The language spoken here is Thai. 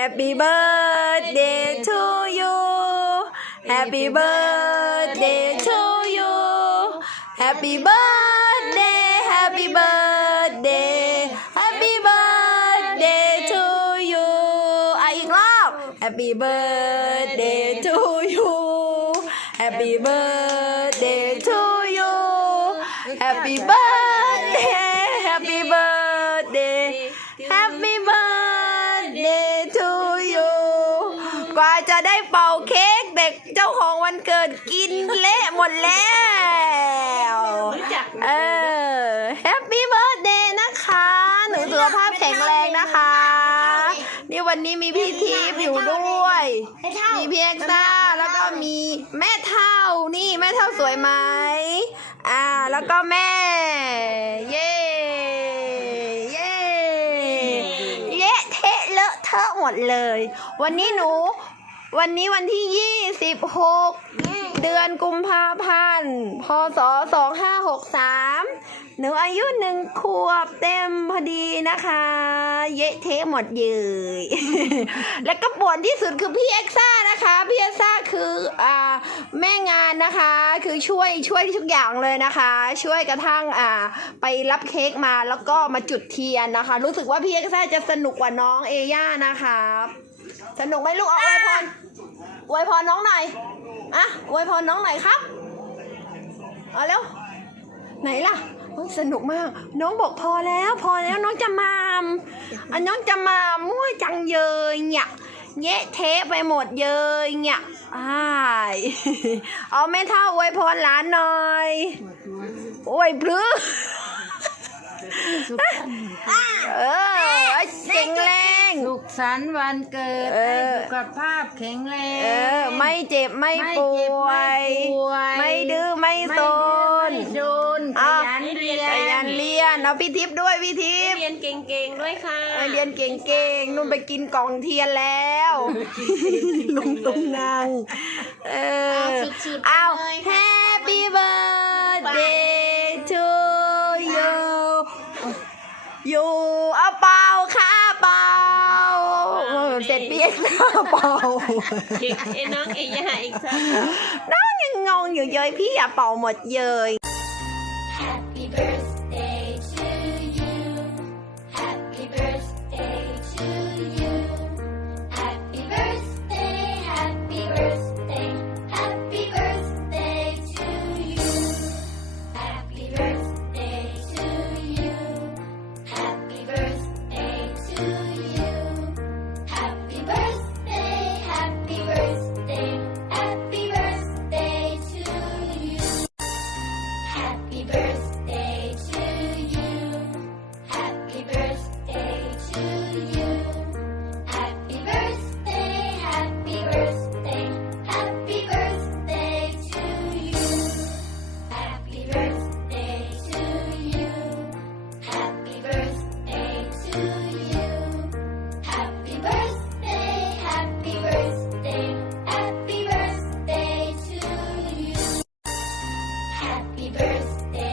Happy birthday to you Happy birthday to you Happy birthday Happy birthday Happy birthday to you อ่ะอีกรอบ Happy birthday to you Happy birthday to you Happy birthday Happy birthday Happy เด็กเจ้าของวันเกิดกินเละหมดแล้วเออ Happy birthday นะคะ หนูสุขภาพแข็งแรงนะคะ นี่วันนี้มีพี่ทิพย์อยู่ด้วย มีพี่เอ็กซ่าแล้วก็มีแม่เท่านี่แม่เท่าสวยไหมอ่า แล้วก็แม่ เย้เย้เละเทะเลอะเทอะหมดเลย วันนี้หนู วันนี้วันที่ 26 เดือนกุมภาพันธ์ พศ 2563 หนูอายุหนึ่งขวบเต็มพอดีนะคะ เยะเทะหมดเยย แล้วก็ป่วนที่สุดคือพี่เอ็กซ่านะคะ พี่เอ็กซ่าคืออ่าแม่งานนะคะ คือช่วยช่วยทุกอย่างเลยนะคะ ช่วยกระทั่งอ่าไปรับเค้กมาแล้วก็มาจุดเทียนนะคะ รู้สึกว่าพี่เอ็กซ่าจะสนุกกว่าน้องเอย่านะคะ สนุกไหมลูกเอาอวยพรอวยพรน้องหน่อยอะอวยพรน้องหน่อยครับเอาเร็วไหนล่ะโอ้ยสนุกมาก น้องบอกพอแล้ว พอแล้วน้องจะมามอันน้องจะมามั่วจังเยยเนี่ยเยะเทะไปหมดเยยเนี่ยอ้ายเอาแม่เท่าอวยพรหลานหน่อยอวยพลื้อเออเก่งแร ง สุขสันต์วันเกิดเออให้สุขภาพแข็งแรงเออไม่เจ็บไม่ไม่ป่เจ็บวไม่ย ป่วยไม่ดื้อไม่ไม่โซดื้อนไม่โดนขอ้าวยันเรียนขยันเรียนเอาพี่ทิพย์ด้วยพี่ทิพย์เรียนเก่งๆด้วยค่ะเออเรียนเก่งๆนุ่นไปกินกล่องเทียนแล้ว ลุงตุงนางเออ สุดๆเอาไปเลยค่ะ Happy birthday to you อยู่เอาเป่า เสร็จเปียกแล้วเป่าเด็กไอ้น้องเอยาอีกสักน้องยังงงอยู่เยยพี่อย่าเป่าหมดเยย Happy birthday.